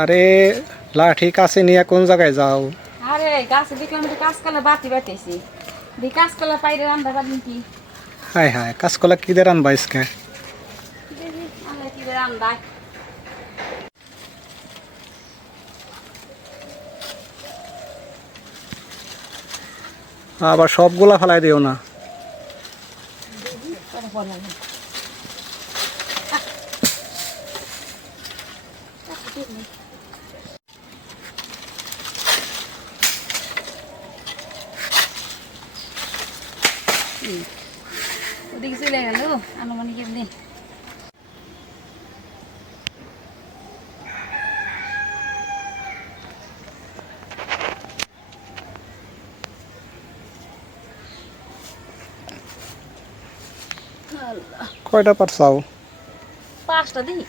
আরে লাঠি কাছে নিয়ে কোন জায়গায় যাও? আরে গাছে দেখলাম একটু কাঁচকলা বাতি বাটেছি দি কাঁচকলা পাইরে রান্না পারবেন কি? হায় হায় কাঁচকলা কি দিয়ে রানবা আজকে রান্না। আবার সবগুলা ফেলাই দিও না। ওদিকে চলে গেল আনুমানিক এমনি কয়টা পারছাও পাঁচটা দিই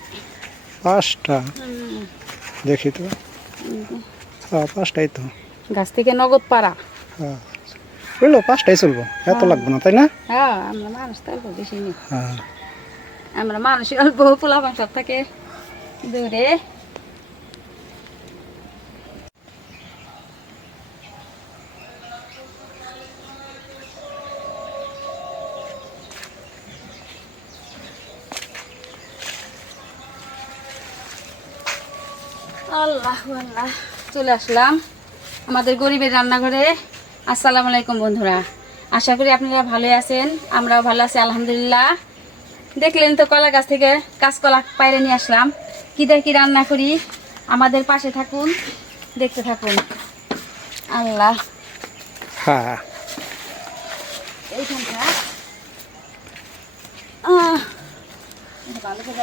পাঁচটা? দেখি তো। হ্যাঁ পাঁচটাই তো। গাছ থেকে নগদ পাড়া। হ্যাঁ। বুঝলো পাঁচটাই চলবো। এত লাগবে না তাই না? হ্যাঁ আমরা মানুষ তো অল্প বেশি নেই। হ্যাঁ। আমরা মানুষ অল্প পোলাপান সব থাকে দূরে। আল্লাহ আল্লাহ চলে আসলাম আমাদের গরিবের রান্নাঘরে। আসসালামু আলাইকুম বন্ধুরা। আশা করি আপনারা ভালো আছেন আমরাও ভালো আছি আলহামদুলিল্লাহ। দেখলেন তো কলা গাছ থেকে কাঁচকলা পাইরে নিয়ে আসলাম। কী দেখি রান্না করি? আমাদের পাশে থাকুন দেখতে থাকুন। আল্লাহ। হ্যাঁ এইখানটা। ভালো করে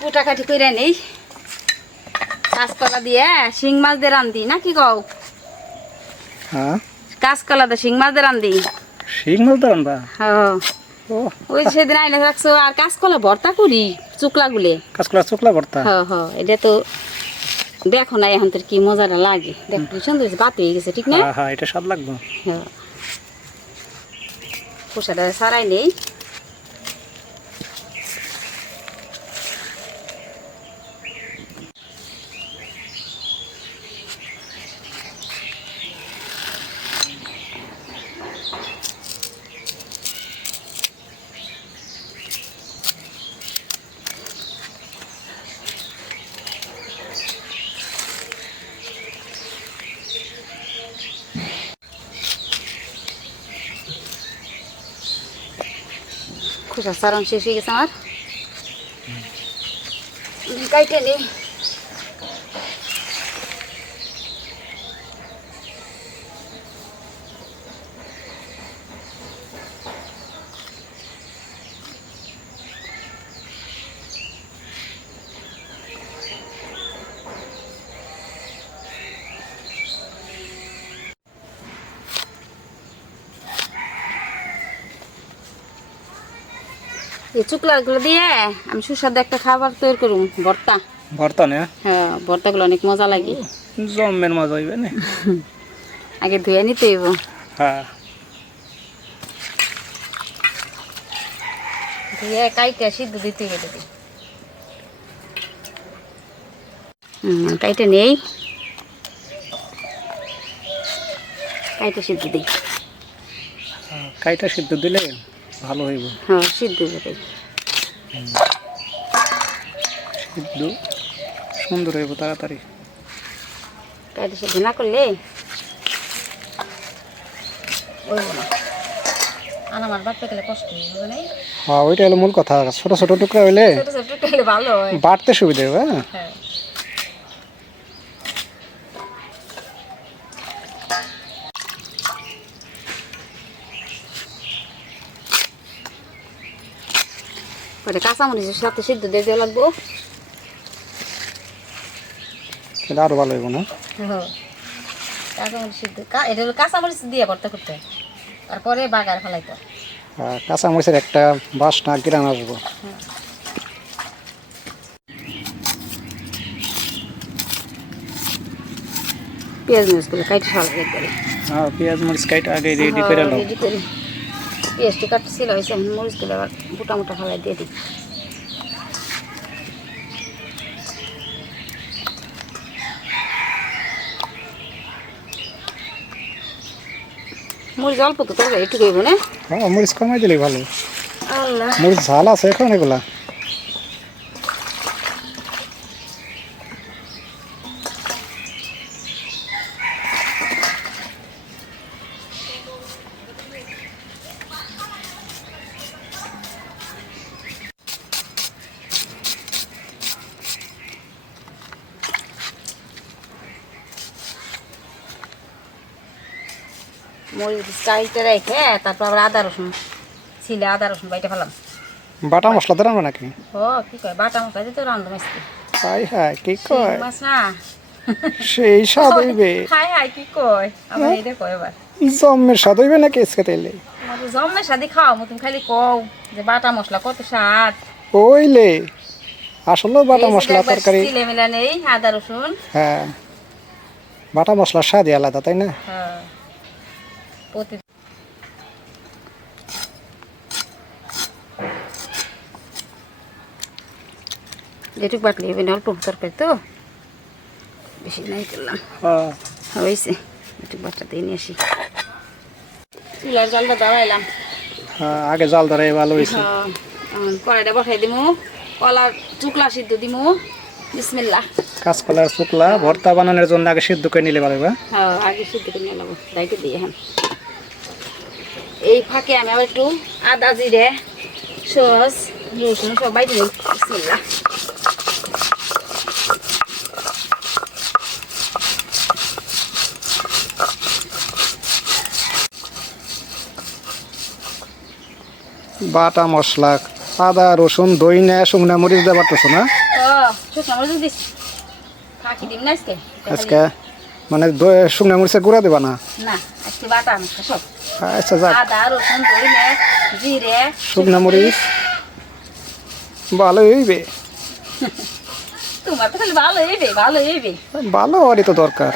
কুটাকাটি করে নেই। কাঁচকলা দিয়ে শিং মাছ দিয়ে রান্ধি না কি কও? হ্যাঁ? কাঁচকলা দিয়ে শিং মাছ দিয়ে রান্ধি। শিং মাছ দিয়ে রানবা হ্যাঁ। ওই সেদিন আইনে রাখছো আর কাঁচকলা ভর্তা করি চুকলা গুলে। কাঁচকলা চোখলা ভর্তা? হ্যাঁ হ্যাঁ এটা তো দেখো না এখন তোর কি মজাটা লাগে। দেখ কি সুন্দর হয়েছে বাতি হয়ে গেছে ঠিক না? হ্যাঁ হ্যাঁ এটা স্বাদ লাগবে। হ্যাঁ। পোষাটা সারাই নেই। খোসা সারান শেষ হয়ে গেছে আমার কাইটে নেই এই চুকলাগুলো দিয়ে আমি সুস্বাদু একটা খাবার তৈরি করুন ভর্তা। ভর্তা না? হ্যাঁ ভর্তাগুলো অনেক মজা লাগে। জমের মজা হইবে না? আগে ধুয়ে নিতে হইব। হ্যাঁ। ধুয়ে কাইটে সিদ্ধ দিতে হইবে দিদি কাইটে নেই। কাইটে সিদ্ধ দিই। কাইটা সিদ্ধ দিলে ভালো হইব। হ্যাঁ সিদ্ধ সিদ্ধ? সুন্দর হইব তাড়াতাড়ি। সিদ্ধ না করলে? হ্যাঁ ওইটা হলো মূল কথা। ছোট ছোট টুকরা হইলে হয়। বাড়তে সুবিধা হবে হ্যাঁ। হ্যাঁ পরে কাঁচামরিচের সাথে সিদ্ধ দিয়ে দেওয়া লাগবো। তাহলে আরও ভালো হইব না? কাঁচামরিচ সিদ্ধ। কা- এটা হলো কাঁচামরিচ দিয়ে ভর্তা করতে তারপরে বাগার ফেলাইতে হয়। আর কাঁচা মরিচের একটা বাসনা গ্রান আসব। পেঁয়াজ মরিচগুলো কাইটে ফেলা একবারে পেঁয়াজ মরিচ কাইটা আগে রেডি করে নাও। পেঁয়াজটি কাটছিল হয়েছে এখন মরিচগুলো আবার মোটা মোটা ফেলাই দিয়ে দিই। মরিচ অল্প তো তরকারি একটু দেবো না? হ্যাঁ মরিচ কমাই দিলে ভালো। মরিচ ঝাল আছে এখন এগুলা। মরিচ রেখে তারপর আবার আদা রসুন ছিলে আদা রসুন বাইটা ফেলাম। বাটা মশলা দিয়ে রান্না নাকি? ও কি কয়? বাটা মশলা দিয়ে তো রান্ধো মাছকে হাই হাই কি কয়? মাছ না সেই স্বাদ হইবে। হাই হাই কি কয়? আমার এইটা কয় এবার জম্মের স্বাদ হইবে নাকি তেলে তোমার জম্মের সাদি খাও তুমি খালি কও যে বাটা মশলা কত স্বাদ। ওইলে আসলে বাটা মশলা তরকারি ছিলে মিলা নেই আদা রসুন। হ্যাঁ। বাটা মশলার স্বাদই আলাদা তাই না? হ্যাঁ। প্রতি যেটুক বাটলি হবে না অল্প তরকারি তো। বেশি নাই করলাম। হ্যাঁ। হয়েছে একটু বাচ্চা দিয়ে নিয়ে আসি। চুলার জলটা দাঁড়াইলাম হ্যাঁ, আগে জাল ধরে ভালো হয়েছে হ্যাঁ, কড়াইটা বসাই দিমু। কলার চুকলা সিদ্ধ দিমু। বিসমিল্লা কাঁচকলার শুকলা ভর্তা বানানোর জন্য আগে সিদ্ধ করে নিলে ভালো হবে হ্যাঁ? আগে সিদ্ধ করে নিয়ে নেব। দায়িত্ব দিই এখন। এই ফাঁকে আমি আবার একটু আদা জিরে সস রসুন সব বাইরে দিই বিসমিল্লা বাটা মশলা আদা রসুন দই না শুকনা মরিচ দেওয়া পারতেছো না? আজকে? মানে শুকনা মরিচের গুঁড়া দেবা না? না আজকে বাটা সব। আচ্ছা যাক। আদা রসুন ধইনে জিরে। শুকনা মরিচ। ভালো হইবে। তোমার তো খালি ভালো হইবে ভালো হইবে। ভালো হওয়ারই তো দরকার।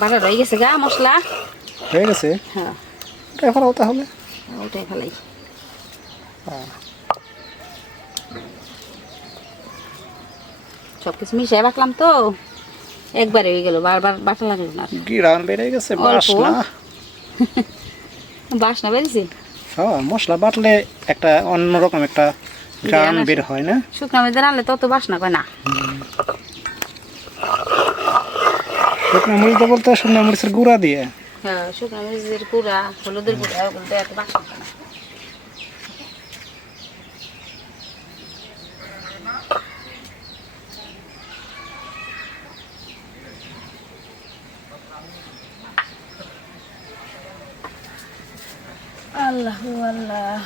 বাটা রয়ে গেছে গা মশলা। হয়ে গেছে? হ্যাঁ। ওটাই ফেলাও তাহলে। ওটাই ফেলাই সব কিছু মিশিয়ে রাখলাম তো। একবারে হয়ে গেল বারবার বাটা লাগল না। গিরান বেড়ে গেছে বাসনা বাসনা বেরিয়েছে হ্যাঁ মশলা বাটলে একটা অন্যরকম একটা গ্রান বের হয় না? শুকনো মধ্যে রানলে তত বাসনা করে না শুকনা মরিচ বলতে শুকনা মরিচের গুঁড়া দিয়ে? হ্যাঁ শুকনো মরিচের গুঁড়া হলুদের গুঁড়া ওগুলো এত বাসনা করে না? আল্লাহ আল্লাহ।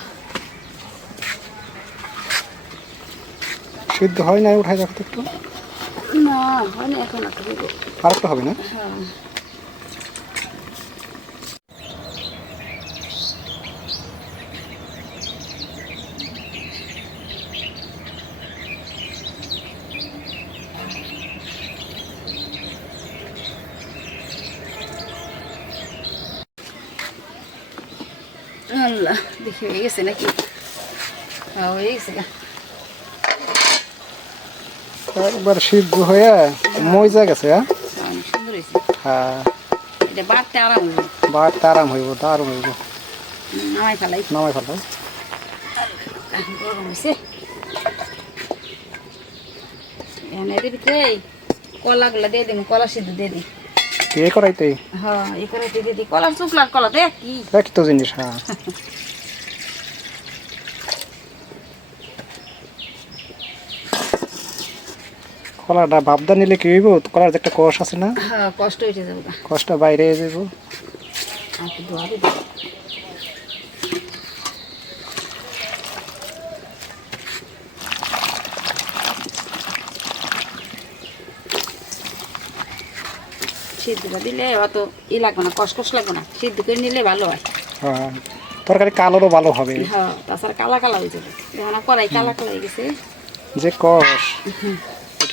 সিদ্ধ হয় না উঠাই রাখতে একটু? না হয়নি এখন একটু আর হবে না? হ্যাঁ আল্লাহ দেখি হয়ে গেছে নাকি হ্যাঁ গেছে একবার সিদ্ধ হয়ে মজা গেছে হ্যাঁ? এটা বাড়তে আরাম হইব। বাট আরাম হইব দারুণ হইব। নামাই ফেলাই। নামাই ফেলো গরম হয়েছে এদের ভিতরে কলাগুলো দিয়ে দিই কলা সিদ্ধ দিয়ে দিই। এ করাইতে? হ্যাঁ এই করে দিয়ে দিই। কলার শুকলার কলা দেখ কি। একই তো জিনিস হ্যাঁ। কলাটা ভাবদা নিলে কি হইব? কলার যে একটা কষ আছে না? হ্যাঁ কষ্ট হয়েছে যাবে। কষটা বাইরে যাইব দিলে অত ই লাগবে না কসকস লাগবে না। সিদ্ধ করে নিলে ভালো হয়। হ্যাঁ তরকারি কালোরও ভালো হবে। হ্যাঁ তাছাড়া কালা কালা হয়ে যাবে। কড়াই কালা কালা হয়ে গেছে। যে কষ।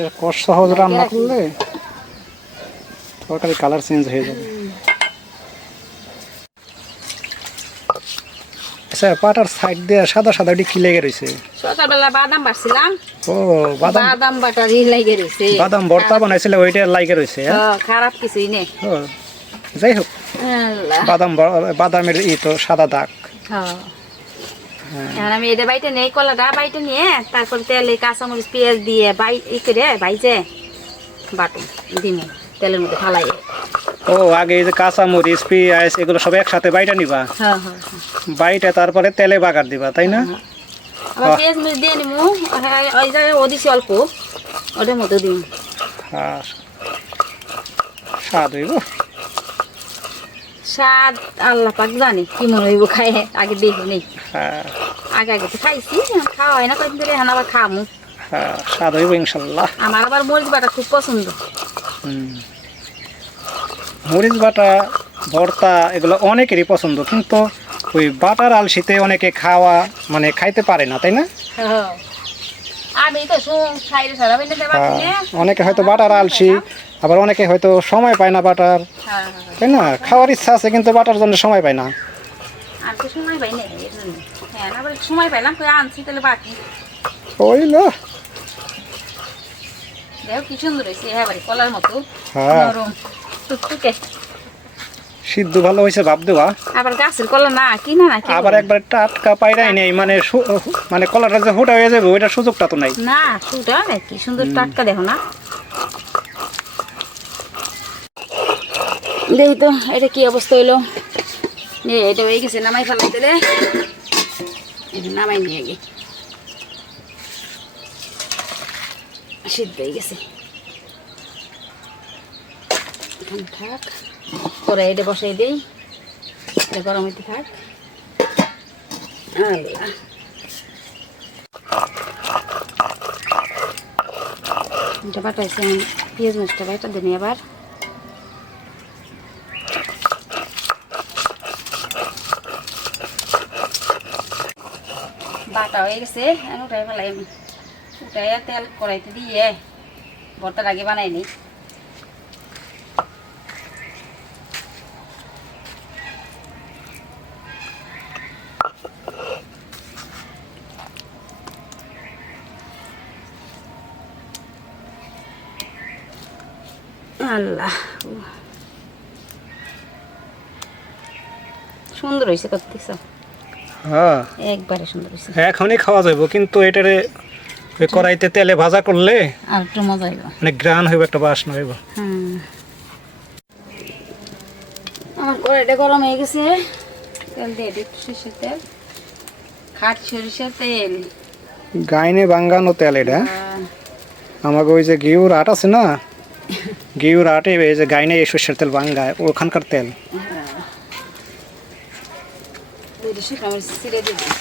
এটা কষ সহজ রান্না করলে তরকারি কালার চেঞ্জ হয়ে যাবে। আচ্ছা পাটার সাইড দিয়ে সাদা সাদা ওটি কি লেগে রয়েছে সকালবেলা বাদাম বাড়ছিলাম। ও বাদাম বাদাম বাটারি লাগে রয়েছে বাদাম ভর্তা বানাইছিলে ওইটা রয়েছে হ্যাঁ? খারাপ কিছুই নেই। যাই হোক। বাদাম বাদামের ই তো সাদা দাগ। হ্যাঁ। এখন আমি এটা বাইটে নেই কলাটা বাইটে নিয়ে তারপর তেলে কাঁচামরিচ পেঁয়াজ দিয়ে বাই ই করে বাইজে বাটুন দিমু তেলের মধ্যে ফালাই ও আগে এই যে কাঁচা মরিচ পেঁয়াজ এগুলো সব একসাথে বাইটা নিবা? হ্যাঁ হ্যাঁ বাইটা তারপরে তেলে বাগার দিবা তাই না? আবার পেঁয়াজ মরিচ দিয়ে নিমু হ্যাঁ, ওই জায়গায় অল্প ওটার মধ্যে দিম। আর স্বাদ হইব। স্বাদ আল্লাহ পাক জানি কি মনে হইব খাই আগে দেখি নেই। হ্যাঁ। আগে আগে তো খাইছি খাওয়া হয় না কয়েকদিন ধরে এখন আবার খামু। হ্যাঁ স্বাদ হইব ইনশাল্লাহ। আমার আবার মরিচ বাটা খুব পছন্দ। মরিচ বাটা ভর্তা এগুলো অনেকেরই পছন্দ কিন্তু ওই বাটার আলসিতে অনেকে খাওয়া মানে খাইতে পারে না তাই না? অনেকে হয়তো বাটার আলসি আবার অনেকে হয়তো সময় পায় না বাটার। হ্যাঁ তাই না? খাওয়ার ইচ্ছা আছে কিন্তু বাটার জন্য সময় পায় না। হ্যাঁ কি সুন্দর হয়েছে হ্যাঁ কলার মতো। হ্যাঁ। সিদ্ধ ভালো হয়েছে ভাব দেওয়া আবার গাছের কলা না কিনা না। আবার একবার টাটকা পায়রাই নেই মানে মানে কলাটা যে হুটা হয়ে যাবে ওইটার সুযোগটা তো নাই। না সুটা কি সুন্দর টাটকা দেখো না। দেখি তো এটা কি অবস্থা হইল? এটা হয়ে গেছে নামাই ফেলাই দিলে নামাই নিয়ে গে সিদ্ধ হয়ে গেছে। এখন থাক। পরে এটা বসাই দেই। গরম হইতে থাক। পেঁয়াজ মাছটা বাইটা দিন আবার বাটা হয়ে গেছে। উঠাই ফেলাই উঠাই তেল কড়াইতে দিয়ে ভর্তার আগে বানাই নি আল্লাহ। সুন্দর হয়েছে কত দেখছ? হ্যাঁ। একবারে সুন্দর হয়েছে এখনই খাওয়া যাব কিন্তু এটারে ওই কড়াইতে তেলে ভাজা করলে আর একটু মজা হইব। মানে গ্রান হইব একটা বাসনা হইব। হুম। আমার কড়াইটা গরম হয়ে গেছে। তেল দিয়ে দিই সরষের তেল। খাট সরিষার তেল। গাইনে বাঙ্গানো তেল এটা। আমাকে ওই যে ঘিউর আট আছে না ঘিউর আটে এই যে গাইনে এই সর্ষের তেল বাঙ্গায় ওখানকার তেল দুইটা শুকনো মরিচ ছিঁড়ে দিয়ে দিই।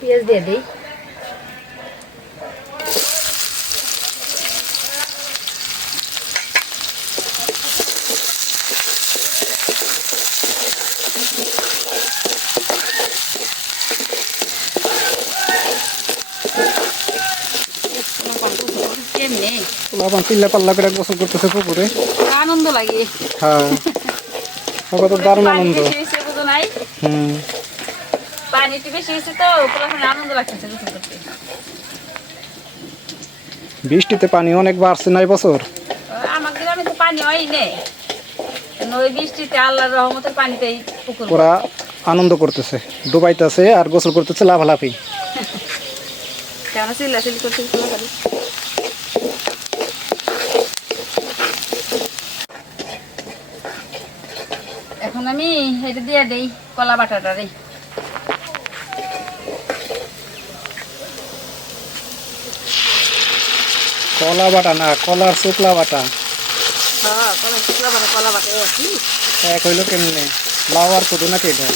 পেঁয়াজ দিয়ে দিই কেমনে আবার চিল্লা পাল্লা করে গোসল করতেছে পুকুরে। আনন্দ লাগে। হ্যাঁ। দারুণ আনন্দ। হুম। পানি বেশি হয়েছে তো আনন্দ লাগতেছে গোসল করতে। বৃষ্টিতে পানি অনেক বাড়ছে না বছর? আমার গ্রামে তো পানি হয় ওই বৃষ্টিতে আল্লাহর রহমতের পানিতেই পুকুর ওরা আনন্দ করতেছে ডুবাইতেছে আর গোসল করতেছে লাফালাফি। কেন চিল্লা চিল্লি কোনো খালি এখন আমি এটা দিয়ে দেই কলা বাটাটা রে কলা বাটা না কলার শুকলা বাটা। হ্যাঁ কলা শুকলা বাটা কলা বাটা এ কি? এক হইল কেমনে? লাউ আর কুদু নাকি এটা?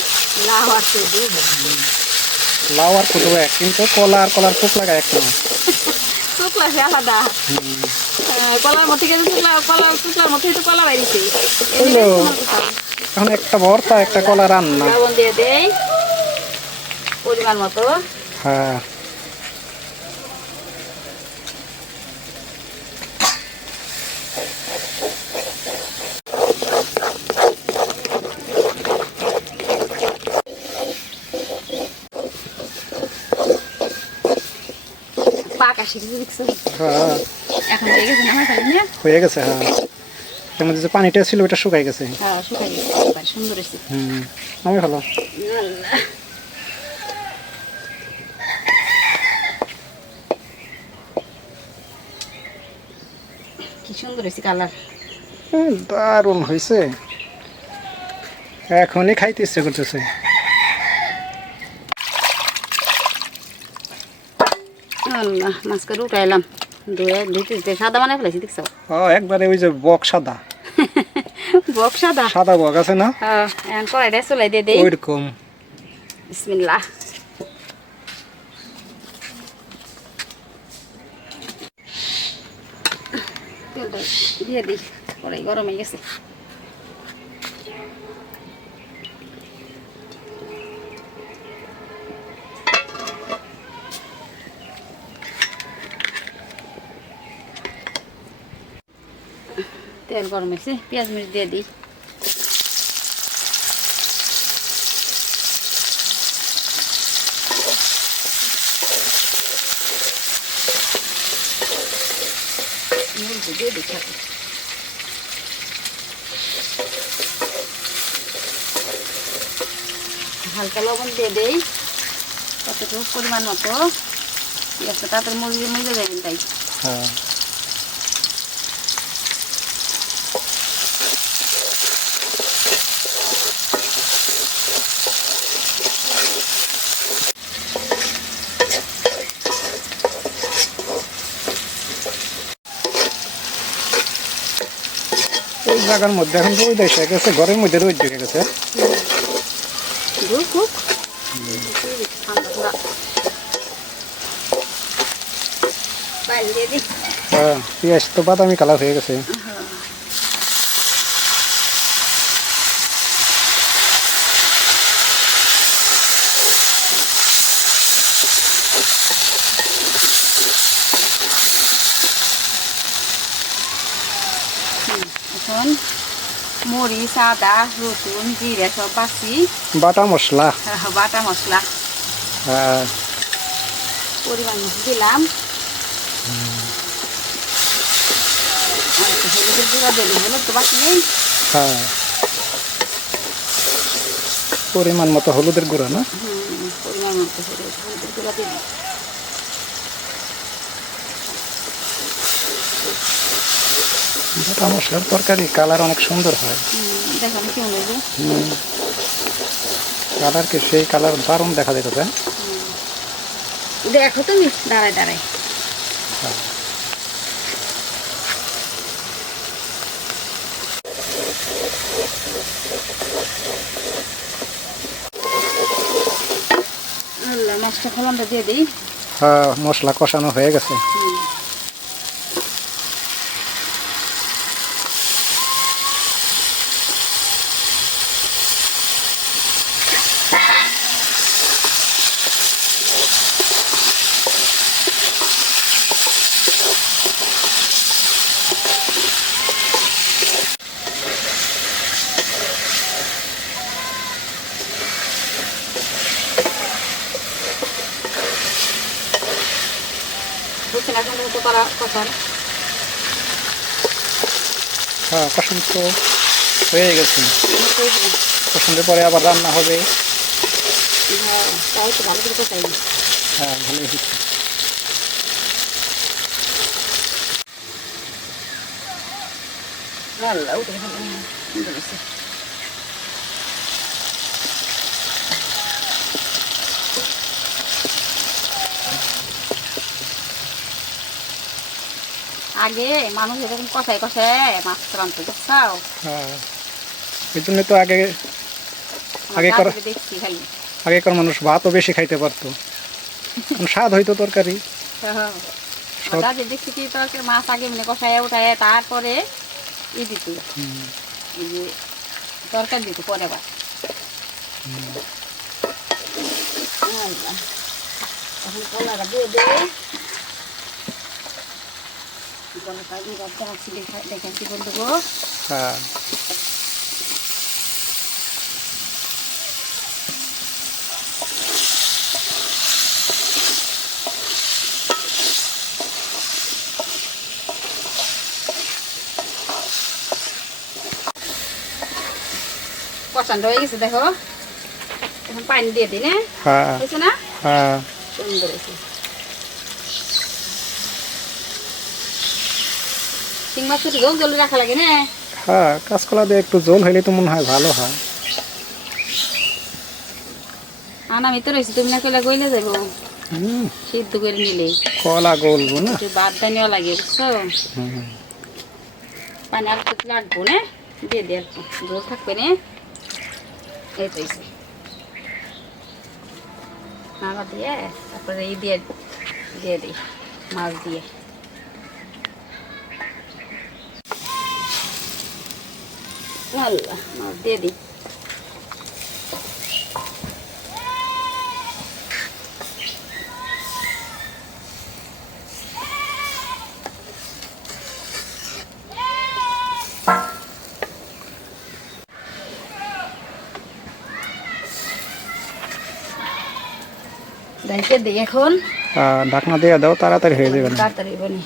লাউ আছে দুধ লাউ আর কুদু এক কিন্তু কলা আর কলার শুকলা এক না। টুকলা সে আলাদা। আহ, কলার মধ্যে থেকে টুকলা কলার টুকলার মধ্যে তো কলা বাইরেছে। এখন একটা ভর্তা একটা কলা রান্না। লবণ দিয়ে দেই পরিমাণ মতো। হ্যাঁ। পাকা দেখছ হ্যাঁ। এখন হয়ে গেছে না আমার হয়ে গেছে হ্যাঁ। এর মধ্যে যে পানিটা ছিল ওটা শুকাই গেছে। হ্যাঁ হুম আমি ভালো। আল্লাহ। কি সুন্দর হয়েছে কালার। দারুণ হয়েছে। এখনই খাইতে ইচ্ছে করতেছে। আল্লাহ মাছকে উঠাইলাম ধুয়ে ধুইতে ধুইতে সাদা বানাই ফেলেছি দেখছ? ও একবারে ওই যে বক সাদা। বক সাদা? সাদা বক আছে না? হ্যাঁ এখন কড়াইটা চলাই দিয়ে দেই। ওইরকম। বিসমিল্লাহ। তেলটা দিয়ে দিই কড়াই গরম হয়ে গেছে। তেল গরম হয়েছে, পেঁয়াজ মরিচ দিয়ে দিই। দিয়ে দিই হালকা লবণ দিয়ে দেই, কতটুকু পরিমাণ মতো। পেঁয়াজটা তাড়াতাড়ি মুরগি মিলে যাবেন তাই। হ্যাঁ। জায়গার মধ্যে এখন রোদ এসে গেছে ঘরের মধ্যে রোদ ঢুকে গেছে। হ্যাঁ পেঁয়াজ তো বাদামি কালার হয়ে গেছে এখন মরিচ আদা রসুন জিরে সব বাছি। বাটা মশলা। বাটা মশলা। হ্যাঁ। পরিমাণ দিলাম। হলুদের গুঁড়া দিলাম হলুদ তো বাকি নেই। হ্যাঁ। পরিমাণ মতো হলুদের গুঁড়া না? পরিমাণ মতো হলুদের গুঁড়া বাটা মশলার তরকারি কালার অনেক সুন্দর হয়। কেমন লাগবে সেই কালার দারুণ দেখা দেখো তুমি দাঁড়ায় দাঁড়ায়। ফলনটা দিয়ে দিই। হ্যাঁ মশলা কষানো হয়ে গেছে বুঝছেন এখন মতো করা কষান হ্যাঁ কষান তো হয়ে গেছে। পছন্দের পরে আবার রান্না হবে। হ্যাঁ ভালোই হচ্ছে আল্লাহ উঠে গেল। সুন্দর হয়েছে। আগে মানুষ এরকম কষাই কষায় মাছ রান্তে দেখছাও হ্যাঁ এই জন্য তো আগে আগে করা- দেখছি খালি। আগেকার মানুষ ভাতও বেশি খাইতে পারতো। স্বাদ হইতো তরকারি। হ্যাঁ, সব- দাদি দেখছি কি তরকারি মাছ আগে মানে কষায় উঠায় তারপরে ই দিত। হুম, এই যে তরকারি দিত পরে আবার। এখন কলাটা দিয়ে দে। কলাটা দিয়ে দেখাচ্ছি দেখা- দেখাচ্ছি বন্ধু গো হ্যাঁ পছন্দ হয়ে গেছে দেখো এখন পানি দিয়ে দিই না হ্যাঁ হয়েছে না হ্যাঁ সুন্দর হয়েছে শিং মাছ একটু জল জল রাখা লাগে না? হ্যাঁ কাঁচকলা দিয়ে একটু জল হইলে তো মনে হয় ভালো হয়। আনা আমি তো রয়েছি তুমি না কইলে গইলে সিদ্ধ করে নিলে। কলা গলবো না? বাদ দানিও লাগে বুঝছ? পানি আর একটু লাগবো না? দিয়ে দিয়ে জল থাকবে না? এই তো দিয়ে তারপরে এই দিয়ে দিয়ে দিই মাছ দিয়ে। আল্লাহ মাছ দিয়ে দিই দাইতে দিই এখন ঢাকনা দিয়ে দাও তাড়াতাড়ি হয়ে যাবে তাড়াতাড়ি বনি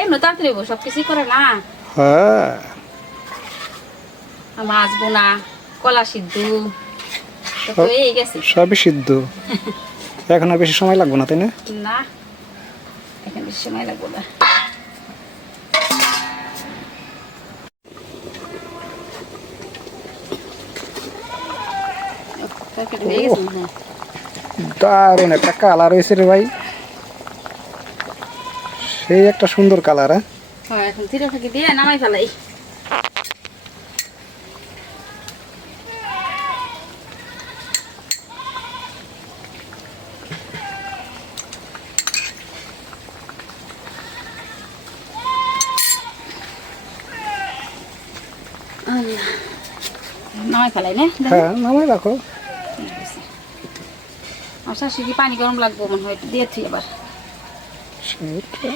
এমনি তাড়াতাড়ি সব করে না হ্যাঁ মাছ বোনা কলা সিদ্ধ। সবই সিদ্ধ। এখন আর বেশি সময় লাগবে না তাই না? না এখানে বেশি সময় লাগবে না। দারুণ একটা কালার হয়েছে রে ভাই। সেই একটা সুন্দর কালার হ্যাঁ? হ্যাঁ এখন তিরে ফাঁকি দিয়ে নামাই ফেলাই আল্লাহ। নামাই ফেলাই না হ্যাঁ নামাই রাখো। আমার শাশুড়ি পানি গরম লাগবো মনে হয় দিয়ে থুই এবার সেটা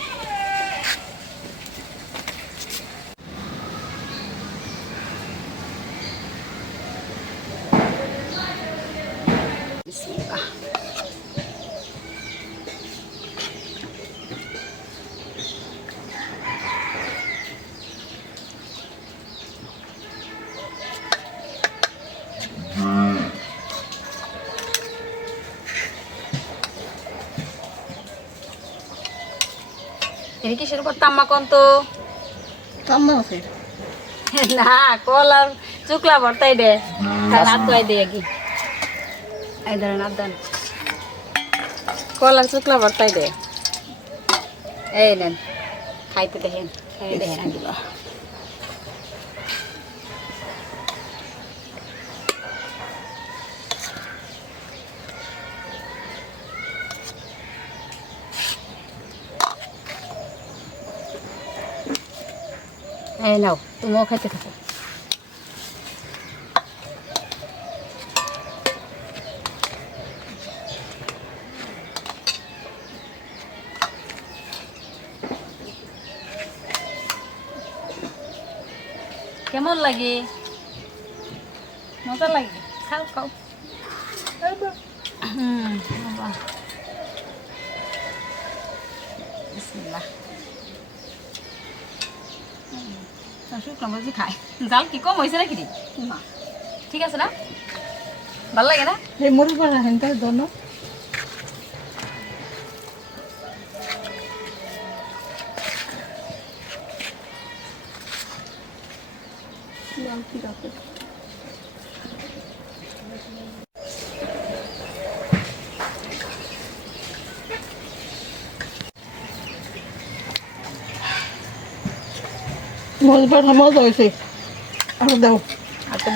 বিসমিল্লাহ কিসের উপর তাম্মা কন তো? তাম্মা আছে না কলার চুকলা ভর্তাই দে। তার হাত ধোয়াই দে কি এই ধরেন আর দেন কলার চুকলা ভর্তাই দে। এই নেন। খাইতে দেখেন। খাই দেখেন। এই নাও তুমিও খাইতে থাকো। কেমন লাগে? মজা লাগে? খাও খাও। শুকনো মরিচ খায় জাল কি কম হয়েছে নাকি? না। ঠিক আছে না? ভালো লাগে না? এই মরিচ বাটা হেন দোনো মজা মজা হয়েছে। আরও দাও। আরও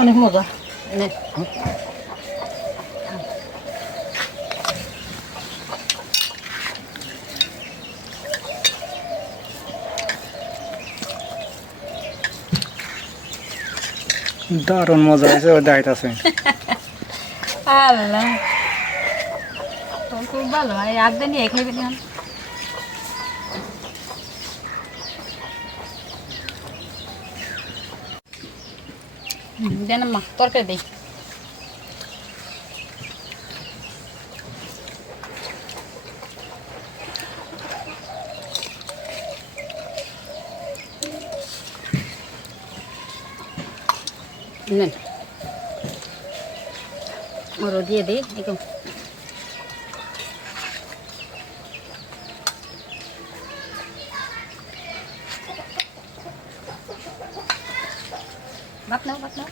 অনেক মজা। দারুণ মজা হয়েছে ওই দাইতাছে আল্লাহ। খুব ভালো আর আগ দিন দেন মা তরকারি দেই নেন ওরও দিয়ে দিই একদম ভাত নাও ভাত নাও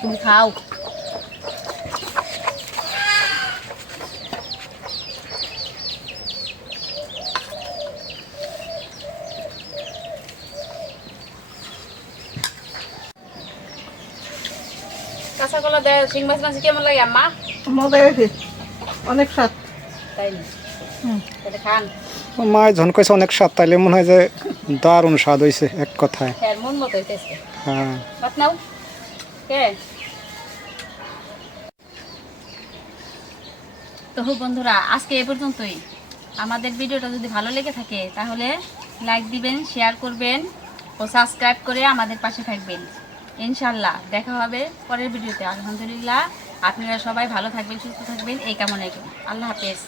তুমি খাও। কাঁচা কলা দেয় শিং মাছ মাছ কেমন লাগে আম্মা? মজা হয়েছে। অনেক স্বাদ। তাই তাহলে খান। মায় যখন কইছে অনেক স্বাদ তাইলে মনে হয় যে দারুণ স্বাদ হয়েছে এক কথায়। হ্যাঁ মন মতো হইতেছে। হ্যাঁ। ভাত নাও। কে? তো বন্ধুরা, আজকে এ পর্যন্তই। আমাদের ভিডিওটা যদি ভালো লেগে থাকে, তাহলে লাইক দিবেন শেয়ার করবেন ও সাবস্ক্রাইব করে আমাদের পাশে থাকবেন। ইনশাল্লাহ দেখা হবে পরের ভিডিওতে। আলহামদুলিল্লাহ, আপনারা সবাই ভালো থাকবেন, সুস্থ থাকবেন। এই কামনায় করি। আল্লাহ হাফেজ।